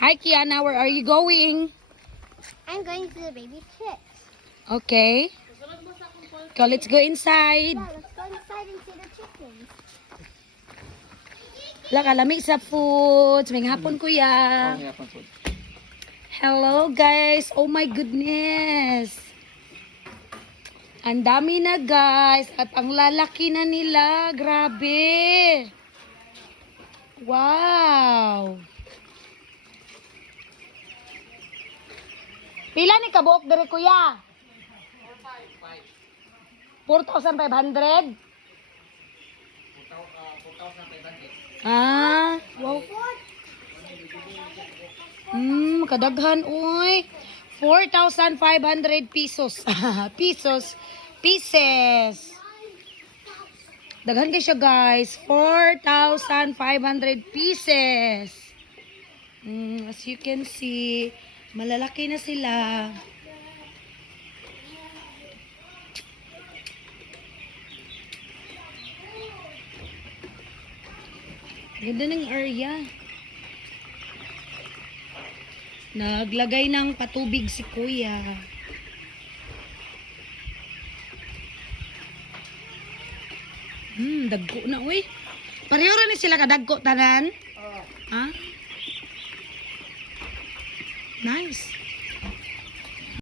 Hi, Kiana. Where are you going? I'm going to the baby chicks. Okay. So, let's go inside. Yeah, let's go inside and see the chickens. Wala ka, lamig sa food. May hapon, kuya. Hello, guys. Oh my goodness. Ang dami na, guys. At ang lalaki na nila. Grabe. Wow. Pila ni kabuok dire, kuya? 4,500? Ah, wow. Kadaghan, uy. 4,500 pesos. Pieces. Daghan kayo siya, guys. 4,500 pieces. As you can see, malalaki na sila. Ganda ng area. Naglagay ng patubig si kuya. Dagko na, uy. Pareho rin sila kadagko tanan. Ha? Nice.